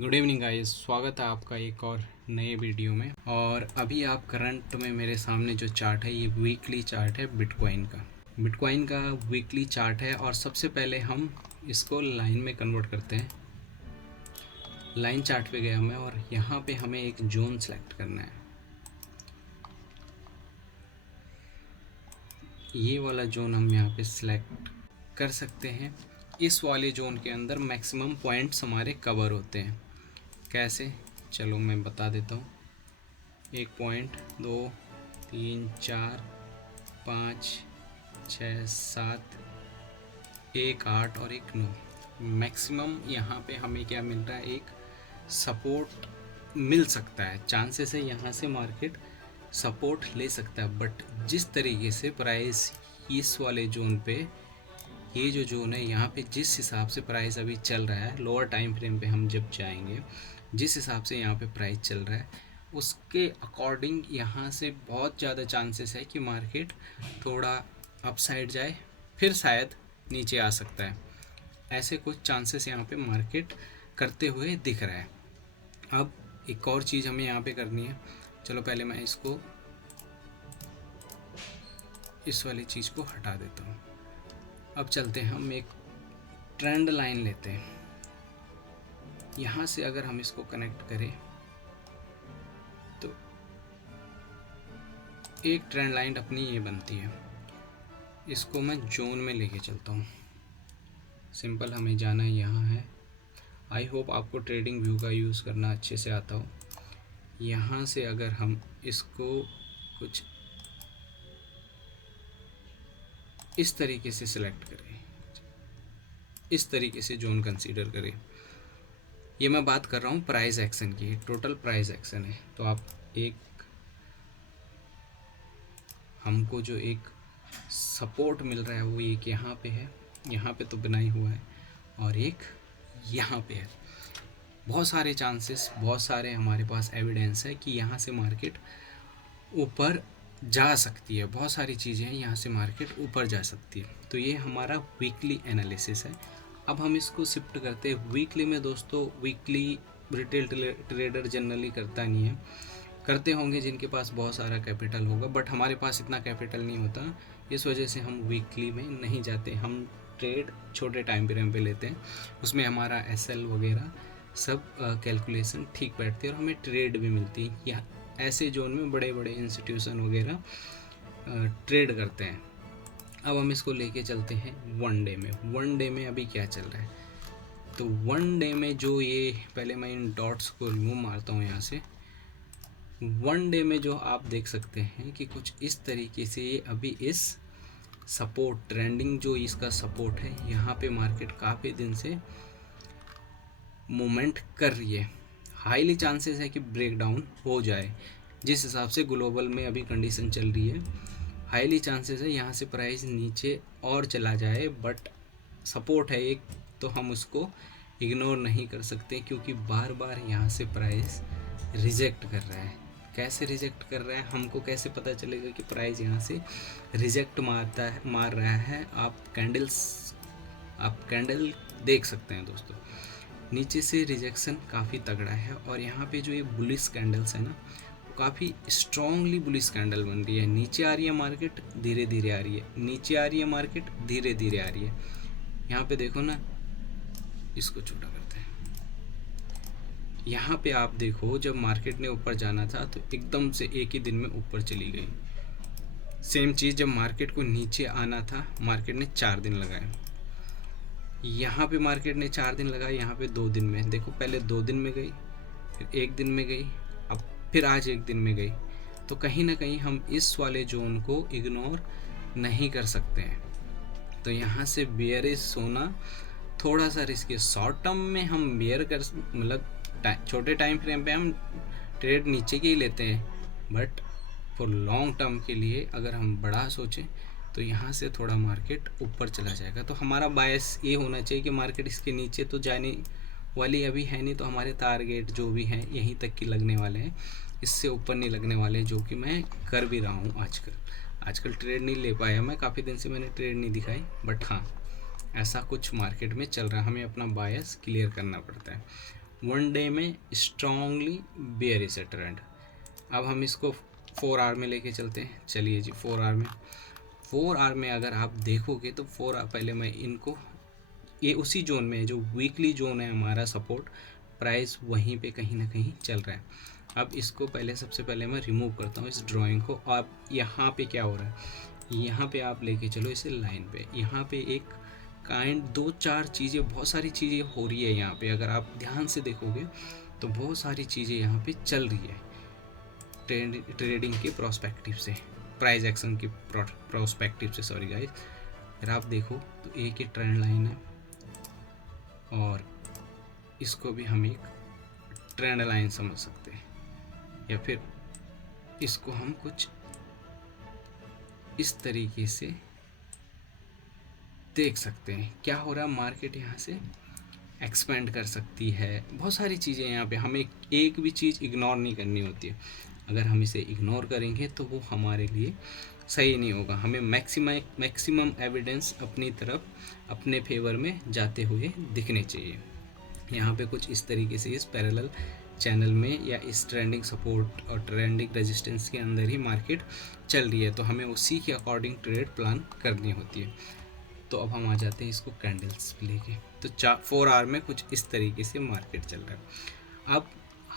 Good evening guys, स्वागत है आपका एक और नए वीडियो में। और अभी आप करंट में मेरे सामने जो चार्ट है ये वीकली चार्ट है बिटकॉइन का वीकली चार्ट है। और सबसे पहले हम इसको लाइन में कन्वर्ट करते हैं। लाइन चार्ट पे गया मैं और यहाँ पे हमें एक जोन सेलेक्ट करना है। ये वाला जोन हम यहाँ पे सिलेक्ट कर सकते हैं। इस वाले जोन के अंदर मैक्सिमम पॉइंट्स हमारे कवर होते हैं। कैसे, चलो मैं बता देता हूँ। 1 पॉइंट, 2, 3, 4, 5, 6, 7, 1, 8 और 1, 9। मैक्सिमम यहाँ पे हमें क्या मिल रहा है, एक सपोर्ट मिल सकता है। चांसेस है यहाँ से मार्केट सपोर्ट ले सकता है। बट जिस तरीके से प्राइस इस वाले जोन पे, ये जो जोन है यहाँ पे जिस हिसाब से प्राइस अभी चल रहा है, लोअर टाइम फ्रेम पे हम जब जाएंगे, जिस हिसाब से यहाँ पे प्राइस चल रहा है उसके अकॉर्डिंग यहाँ से बहुत ज़्यादा चांसेस है कि मार्केट थोड़ा अपसाइड जाए, फिर शायद नीचे आ सकता है। ऐसे कुछ चांसेस यहाँ पे मार्केट करते हुए दिख रहा है। अब एक और चीज़ हमें यहाँ पे करनी है। चलो पहले मैं इसको, इस वाली चीज़ को हटा देता हूँ। अब चलते हैं, हम एक ट्रेंड लाइन लेते हैं। यहाँ से अगर हम इसको कनेक्ट करें तो एक ट्रेंड लाइन अपनी ये बनती है। इसको मैं जोन में लेके चलता हूँ। सिंपल, हमें जाना यहाँ है। आई होप आपको ट्रेडिंग व्यू का यूज़ करना अच्छे से आता हो। यहाँ से अगर हम इसको कुछ इस तरीके से सिलेक्ट करें, इस तरीके से जोन कंसीडर करें। ये मैं बात कर रहा हूँ प्राइस एक्शन की, टोटल प्राइस एक्शन है। तो आप एक, हमको जो एक सपोर्ट मिल रहा है वो एक यहाँ पे है, यहाँ पे तो बनाई हुआ है, और एक यहाँ पे है। बहुत सारे चांसेस, बहुत सारे हमारे पास एविडेंस है कि यहाँ से मार्केट ऊपर जा सकती है। बहुत सारी चीज़ें हैं, यहाँ से मार्केट ऊपर जा सकती है। तो ये हमारा वीकली एनालिसिस है। अब हम इसको शिफ्ट करते हैं वीकली में। दोस्तों, वीकली रिटेल ट्रेडर जनरली करता नहीं है। करते होंगे जिनके पास बहुत सारा कैपिटल होगा, बट हमारे पास इतना कैपिटल नहीं होता। इस वजह से हम वीकली में नहीं जाते। हम ट्रेड छोटे टाइम फ्रेम पे लेते हैं, उसमें हमारा एसएल वगैरह सब कैलकुलेशन ठीक बैठती है और हमें ट्रेड भी मिलती है। यह ऐसे जोन में बड़े बड़े इंस्टीट्यूशन वगैरह ट्रेड करते हैं। अब हम इसको लेके चलते हैं वन डे में। वन डे में अभी क्या चल रहा है, तो वन डे में जो ये, पहले मैं इन डॉट्स को रिमूव मारता हूँ यहाँ से। वन डे में जो आप देख सकते हैं कि कुछ इस तरीके से ये अभी इस सपोर्ट, ट्रेंडिंग जो इसका सपोर्ट है, यहाँ पे मार्केट काफ़ी दिन से मूवमेंट कर रही है। हाईली चांसेस है कि ब्रेक डाउन हो जाए। जिस हिसाब से ग्लोबल में अभी कंडीशन चल रही है, हाईली चांसेस है यहाँ से प्राइस नीचे और चला जाए। बट सपोर्ट है एक, तो हम उसको इग्नोर नहीं कर सकते, क्योंकि बार बार यहाँ से प्राइस रिजेक्ट कर रहा है। कैसे रिजेक्ट कर रहा है, हमको कैसे पता चलेगा कि प्राइस यहाँ से रिजेक्ट मार रहा है। आप कैंडल देख सकते हैं दोस्तों, नीचे से रिजेक्शन काफ़ी तगड़ा है। और यहाँ पे जो ये बुलिश कैंडल्स है ना, वो काफ़ी स्ट्रॉन्गली बुलिश कैंडल बन रही है। नीचे आ रही है मार्केट, धीरे धीरे आ रही है, नीचे आ रही है मार्केट, धीरे धीरे आ रही है। यहाँ पे देखो ना, इसको छोटा करते हैं। यहाँ पे आप देखो, जब मार्केट ने ऊपर जाना था तो एकदम से एक ही दिन में ऊपर चली गई। सेम चीज़ जब मार्केट को नीचे आना था, मार्केट ने 4 दिन लगाए। यहाँ पे मार्केट ने 4 दिन लगाए, यहाँ पे 2 दिन में। देखो, पहले 2 दिन में गई, फिर 1 दिन में गई, अब फिर आज 1 दिन में गई। तो कहीं ना कहीं हम इस वाले जोन को इग्नोर नहीं कर सकते हैं। तो यहाँ से बेयरिश होना थोड़ा सा रिस्की है। शॉर्ट टर्म में हम बेयर कर, मतलब छोटे टाइम फ्रेम पे हम ट्रेड नीचे के ही लेते हैं, बट फॉर लॉन्ग टर्म के लिए अगर हम बड़ा सोचें तो यहाँ से थोड़ा मार्केट ऊपर चला जाएगा। तो हमारा बायस ये होना चाहिए कि मार्केट इसके नीचे तो जाने वाली अभी है नहीं, तो हमारे टारगेट जो भी हैं यहीं तक की लगने वाले हैं, इससे ऊपर नहीं लगने वाले, जो कि मैं कर भी रहा हूँ। आजकल ट्रेड नहीं ले पाया मैं, काफ़ी दिन से मैंने ट्रेड नहीं दिखाई, बट हाँ, ऐसा कुछ मार्केट में चल रहा है। हमें अपना बायस क्लियर करना पड़ता है। 1 डे में स्ट्रांगली बेयरिश है ट्रेंड। अब हम इसको 4 आवर में लेके चलते हैं। चलिए जी 4 आवर में, 4 आवर में अगर आप देखोगे तो 4 आवर पहले मैं इनको, ये उसी जोन में है जो वीकली जोन है हमारा सपोर्ट, प्राइस वहीं पे कहीं ना कहीं चल रहा है। अब इसको पहले सबसे पहले मैं रिमूव करता हूँ इस ड्राइंग को। अब यहाँ पे क्या हो रहा है, यहाँ पे आप लेके चलो इसे लाइन पे, यहाँ पे एक काइंड 2-4 चीज़ें, बहुत सारी चीज़ें हो रही है यहाँ पे। अगर आप ध्यान से देखोगे तो बहुत सारी चीज़ें यहाँ पे चल रही है ट्रेडिंग के प्रोस्पेक्टिव से, प्राइस एक्शन के प्रोस्पेक्टिव से, सॉरी गाइस। अगर आप देखो तो एक ही ट्रेंड लाइन है और इसको भी हम एक ट्रेंड लाइन समझ सकते हैं, या फिर इसको हम कुछ इस तरीके से देख सकते हैं। क्या हो रहा है, मार्केट यहाँ से एक्सपेंड कर सकती है, बहुत सारी चीज़ें यहाँ पे। हमें एक भी चीज़ इग्नोर नहीं करनी होती है। अगर हम इसे इग्नोर करेंगे तो वो हमारे लिए सही नहीं होगा। हमें मैक्सिमम एविडेंस अपनी तरफ, अपने फेवर में जाते हुए दिखने चाहिए। यहाँ पे कुछ इस तरीके से इस पैरेलल चैनल में या इस ट्रेंडिंग सपोर्ट और ट्रेंडिंग रेजिस्टेंस के अंदर ही मार्केट चल रही है, तो हमें उसी के अकॉर्डिंग ट्रेड प्लान करनी होती है। तो अब हम आ जाते हैं इसको कैंडल्स लेके। तो 4 आवर में कुछ इस तरीके से मार्केट चल रहा है। अब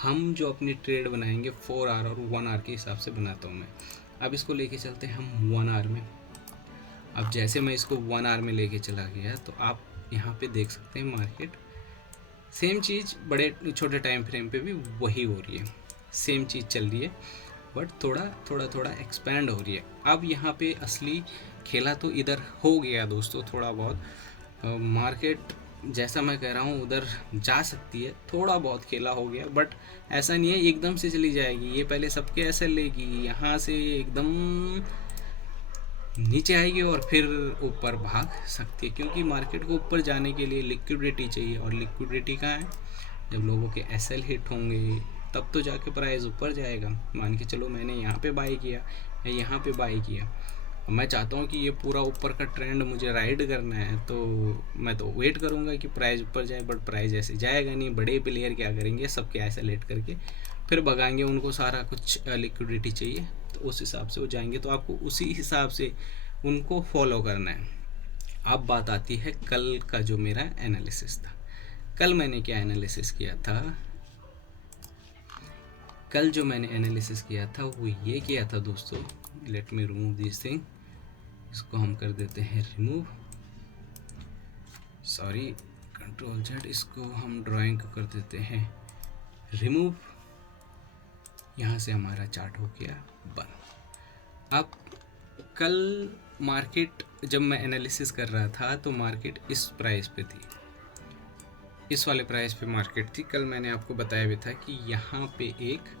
हम जो अपनी ट्रेड बनाएंगे 4 आवर और 1 आवर के हिसाब से बनाता हूँ मैं। अब इसको लेके चलते हैं हम 1 आवर में। अब जैसे मैं इसको 1 आवर में लेके चला गया तो आप यहाँ पे देख सकते हैं मार्केट सेम चीज़ बड़े छोटे टाइम फ्रेम पे भी वही हो रही है, सेम चीज़ चल रही है, बट थोड़ा एक्सपैंड हो रही है। अब यहाँ पे असली खेला तो इधर हो गया दोस्तों, थोड़ा बहुत मार्केट जैसा मैं कह रहा हूँ उधर जा सकती है, थोड़ा बहुत खेला हो गया, बट ऐसा नहीं है एकदम से चली जाएगी। ये पहले सबके ऐसे लेगी, यहाँ से एकदम नीचे आएगी और फिर ऊपर भाग सकती है, क्योंकि मार्केट को ऊपर जाने के लिए लिक्विडिटी चाहिए। और लिक्विडिटी कहाँ है, जब लोगों के एसएल हिट होंगे तब तो जाके प्राइस ऊपर जाएगा। मान के चलो मैंने यहाँ पे बाई किया या यहाँ पे बाई किया, मैं चाहता हूँ कि ये पूरा ऊपर का ट्रेंड मुझे राइड करना है, तो मैं तो वेट करूँगा कि प्राइस ऊपर जाए, बट प्राइस ऐसे जाएगा नहीं। बड़े प्लेयर क्या करेंगे, सबके ऐसे लेट करके फिर भगाएंगे, उनको सारा कुछ लिक्विडिटी चाहिए, तो उस हिसाब से वो जाएंगे। तो आपको उसी हिसाब से उनको फॉलो करना है। अब बात आती है कल का जो मेरा एनालिसिस था। कल मैंने क्या एनालिसिस किया था, कल जो मैंने एनालिसिस किया था वो ये किया था दोस्तों, let me remove this thing, इसको हम कर देते हैं रिमूव, सॉरी कंट्रोल Z, इसको हम ड्राइंग को कर देते हैं रिमूव। यहाँ से हमारा चार्ट हो गया बंद। अब कल मार्केट जब मैं एनालिसिस कर रहा था तो मार्केट इस प्राइस पे थी, इस वाले प्राइस पे मार्केट थी। कल मैंने आपको बताया भी था कि यहाँ पे एक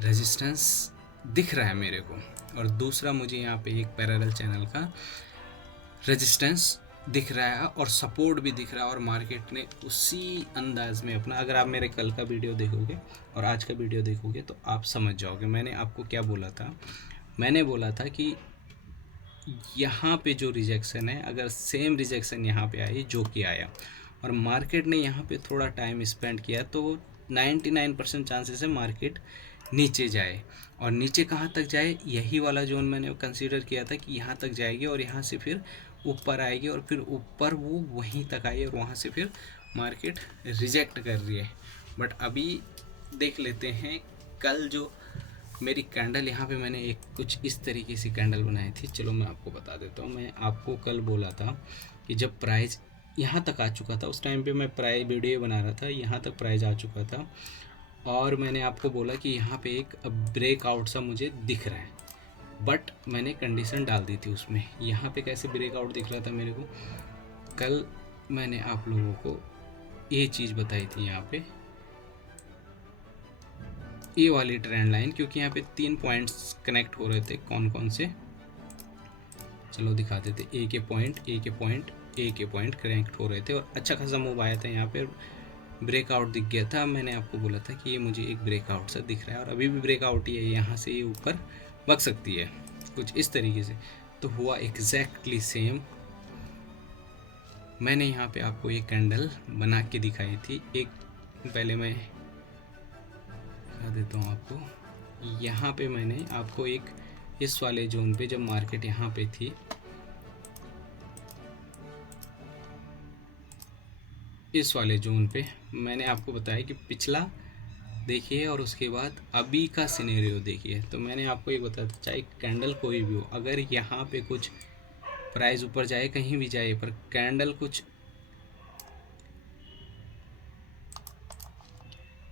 रेजिस्टेंस दिख रहा है मेरे को, और दूसरा मुझे यहाँ पे एक पैरेलल चैनल का रेजिस्टेंस दिख रहा है और सपोर्ट भी दिख रहा है। और मार्केट ने उसी अंदाज में अपना, अगर आप मेरे कल का वीडियो देखोगे और आज का वीडियो देखोगे तो आप समझ जाओगे मैंने आपको क्या बोला था। मैंने बोला था कि यहाँ पे जो रिजेक्शन है, अगर सेम रिजेक्शन यहाँ पे आई जो कि आया और मार्केट ने यहाँ पे थोड़ा टाइम स्पेंड किया, तो 99% चांसेस है मार्केट नीचे जाए। और नीचे कहाँ तक जाए, यही वाला जोन मैंने कंसीडर किया था कि यहाँ तक जाएगी और यहाँ से फिर ऊपर आएगी और फिर ऊपर वो वहीं तक आई और वहाँ से फिर मार्केट रिजेक्ट कर रही है। बट अभी देख लेते हैं कल जो मेरी कैंडल, यहाँ पे मैंने एक कुछ इस तरीके से कैंडल बनाई थी। चलो मैं आपको बता देता हूँ। मैं आपको कल बोला था कि जब प्राइस यहाँ तक आ चुका था, उस टाइम पे मैं प्राइस वीडियो बना रहा था, यहाँ तक प्राइस आ चुका था और मैंने आपको बोला कि यहाँ पे एक ब्रेकआउट सा मुझे दिख रहा है, बट मैंने कंडीशन डाल दी थी उसमें। यहाँ पे कैसे ब्रेकआउट दिख रहा था मेरे को, कल मैंने आप लोगों को ये चीज़ बताई थी, यहाँ पे ये वाली ट्रेंड लाइन, क्योंकि यहाँ पे 3 पॉइंट्स कनेक्ट हो रहे थे। कौन कौन से, चलो दिखा देते। ए के पॉइंट कनेक्ट हो रहे थे और अच्छा खासा मूव आया था, यहाँ पे ब्रेकआउट दिख गया था। मैंने आपको बोला था कि ये मुझे एक ब्रेकआउट सा दिख रहा है और अभी भी ब्रेकआउट ही है, यहाँ से ये ऊपर भग सकती है कुछ इस तरीके से। तो हुआ एग्जैक्टली सेम। मैंने यहाँ पे आपको एक कैंडल बना के दिखाई थी, एक पहले मैं दिखा देता हूँ आपको। यहाँ पे मैंने आपको एक इस वाले जोन पे जब मार्केट यहाँ पे थी, इस वाले जोन पे मैंने आपको बताया कि पिछला देखिए और उसके बाद अभी का सिनेरियो देखिए। तो मैंने आपको एक बताया था, चाहे कैंडल कोई भी हो, अगर यहाँ पे कुछ प्राइस ऊपर जाए, कहीं भी जाए, पर कैंडल कुछ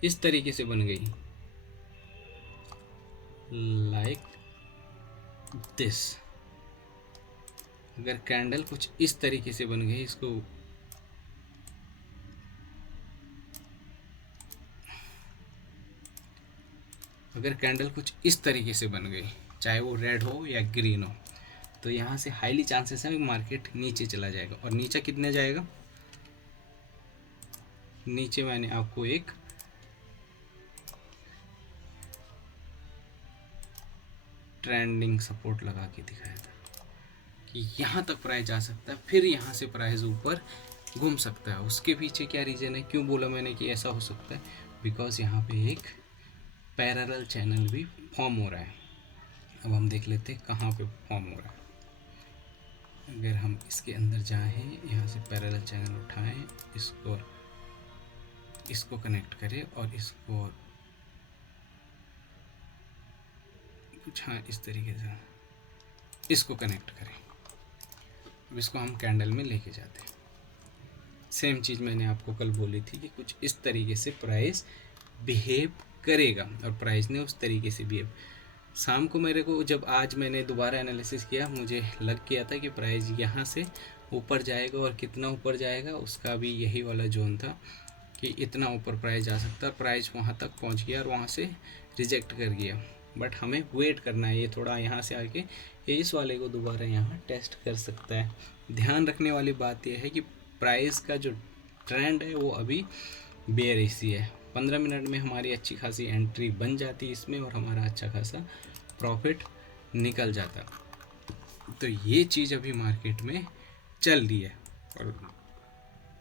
इस तरीके से बन गई, लाइक दिस, अगर कैंडल कुछ इस तरीके से बन गई, इसको अगर कैंडल कुछ इस तरीके से बन गई, चाहे वो रेड हो या ग्रीन हो, तो यहाँ से हाईली चांसेस है मार्केट नीचे चला जाएगा। और नीचे कितने जाएगा, नीचे मैंने आपको एक ट्रेंडिंग सपोर्ट लगा के दिखाया था कि यहाँ तक प्राइस जा सकता है, फिर यहाँ से प्राइस ऊपर घूम सकता है। उसके पीछे क्या रीज़न है, क्यों बोला मैंने कि ऐसा हो सकता है, बिकॉज यहाँ पे एक पैरेलल चैनल भी फॉर्म हो रहा है। अब हम देख लेते हैं कहाँ पे फॉर्म हो रहा है। अगर हम इसके अंदर जाएं, यहाँ से पैरेलल चैनल उठाएं, इसको कनेक्ट करें और इसको कुछ हाँ इस तरीके से इसको कनेक्ट करें। अब इसको हम कैंडल में लेके जाते हैं। सेम चीज़ मैंने आपको कल बोली थी कि कुछ इस तरीके से प्राइस बिहेव करेगा, और प्राइस ने उस तरीके से बिहेव। शाम को मेरे को जब आज मैंने दोबारा एनालिसिस किया, मुझे लग गया था कि प्राइस यहाँ से ऊपर जाएगा, और कितना ऊपर जाएगा उसका भी यही वाला जोन था कि इतना ऊपर प्राइस जा सकता है। प्राइस वहाँ तक पहुँच गया और वहाँ से रिजेक्ट कर गया। बट हमें वेट करना है, ये थोड़ा यहाँ से आके ये इस वाले को दोबारा यहाँ टेस्ट कर सकता है। ध्यान रखने वाली बात यह है कि प्राइस का जो ट्रेंड है वो अभी बेयरिश ही है। 15 मिनट में हमारी अच्छी खासी एंट्री बन जाती है इसमें, और हमारा अच्छा खासा प्रॉफिट निकल जाता। तो ये चीज़ अभी मार्केट में चल रही है, और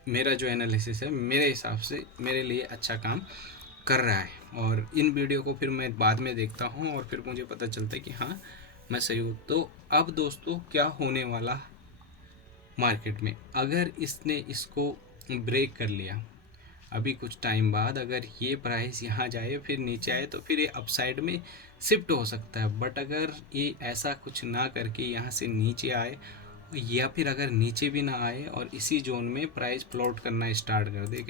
मेरा जो एनालिसिस है मेरे हिसाब से मेरे लिए अच्छा काम कर रहा है। और इन वीडियो को फिर मैं बाद में देखता हूँ और फिर मुझे पता चलता है कि हाँ मैं सही हूँ। तो अब दोस्तों क्या होने वाला मार्केट में, अगर इसने इसको ब्रेक कर लिया अभी कुछ टाइम बाद, अगर ये प्राइस यहाँ जाए फिर नीचे आए, तो फिर ये अपसाइड में शिफ्ट हो सकता है। बट अगर ये ऐसा कुछ ना करके यहाँ से नीचे आए, या फिर अगर नीचे भी ना आए और इसी जोन में प्राइस फ्लोट करना स्टार्ट कर दे,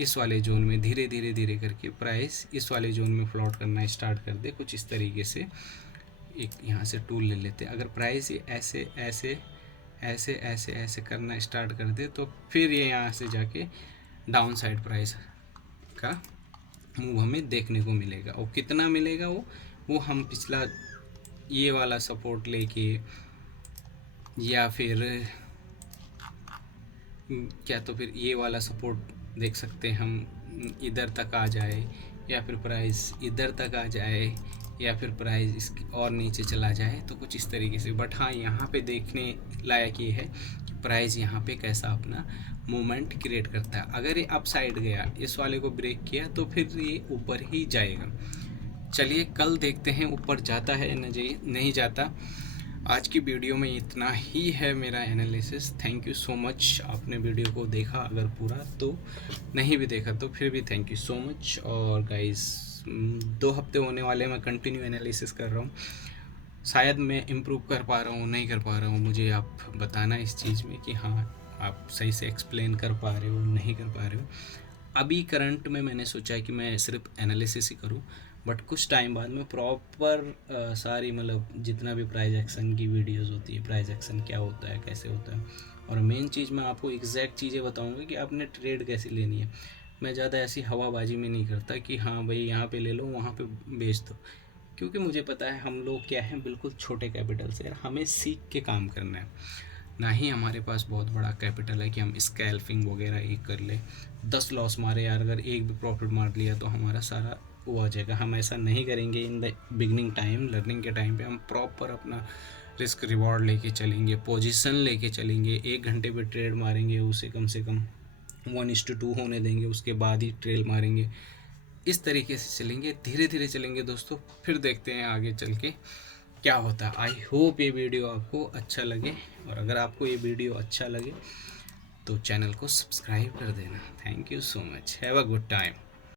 इस वाले जोन में धीरे धीरे करके प्राइस इस वाले जोन में फ्लोट करना स्टार्ट कर दे, कुछ इस तरीके से। एक यहाँ से टूल ले लेते हैं। अगर प्राइस ये ऐसे ऐसे ऐसे ऐसे ऐसे करना स्टार्ट कर दे, तो फिर ये यहाँ से जाके डाउन साइड प्राइस का मूव हमें देखने को मिलेगा। और कितना मिलेगा वो हम पिछला ये वाला सपोर्ट लेके, या फिर क्या तो फिर ये वाला सपोर्ट देख सकते हैं हम, इधर तक आ जाए, या फिर प्राइस इधर तक आ जाए, या फिर प्राइस इसके और नीचे चला जाए, तो कुछ इस तरीके से। बट हाँ, यहाँ पे देखने लायक ये है कि प्राइस यहाँ पे कैसा अपना मूवमेंट क्रिएट करता है। अगर ये अप साइड गया, इस वाले को ब्रेक किया, तो फिर ये ऊपर ही जाएगा। चलिए कल देखते हैं ऊपर जाता है नहीं जाता। आज की वीडियो में इतना ही है मेरा analysis. Thank you so much, आपने वीडियो को देखा, अगर पूरा तो नहीं भी देखा तो फिर भी थैंक यू सो मच। और गाइस 2 हफ्ते होने वाले मैं कंटिन्यू एनालिसिस कर रहा हूँ। शायद मैं इम्प्रूव कर पा रहा हूँ, नहीं कर पा रहा हूँ, मुझे आप बताना इस चीज़ में कि हाँ आप सही से एक्सप्लेन कर पा रहे हो, नहीं कर पा रहे हो। अभी करंट में मैंने सोचा है कि मैं सिर्फ एनालिसिस ही करूँ, बट कुछ टाइम बाद में प्रॉपर सारी मतलब जितना भी प्राइस एक्शन की वीडियोस होती है, प्राइस एक्शन क्या होता है, कैसे होता है, और मेन चीज़ मैं आपको एग्जैक्ट चीज़ें बताऊंगा कि आपने ट्रेड कैसे लेनी है। मैं ज़्यादा ऐसी हवाबाजी में नहीं करता कि हाँ भाई यहाँ पे ले लो, वहाँ पे बेच दो, क्योंकि मुझे पता है हम लोग क्या हैं, बिल्कुल छोटे कैपिटल से, हमें सीख के काम करना है। ना ही हमारे पास बहुत बड़ा कैपिटल है कि हम स्कैल्पिंग वगैरह एक कर ले, 10 लॉस मारे यार, अगर एक भी प्रॉफिट मार लिया तो हमारा सारा वो आ जाएगा। हम ऐसा नहीं करेंगे। In the beginning time, learning के टाइम पे हम प्रॉपर अपना रिस्क रिवॉर्ड लेके चलेंगे, पोजीशन लेके चलेंगे। 1 घंटे पे ट्रेड मारेंगे, उसे कम से कम 1:2 होने देंगे, उसके बाद ही ट्रेल मारेंगे। इस तरीके से चलेंगे, धीरे धीरे चलेंगे दोस्तों, फिर देखते हैं आगे चल के क्या होता है। आई होप ये वीडियो आपको अच्छा लगे, और अगर आपको ये वीडियो अच्छा लगे तो चैनल को सब्सक्राइब कर देना। Thank you so much, have a good time.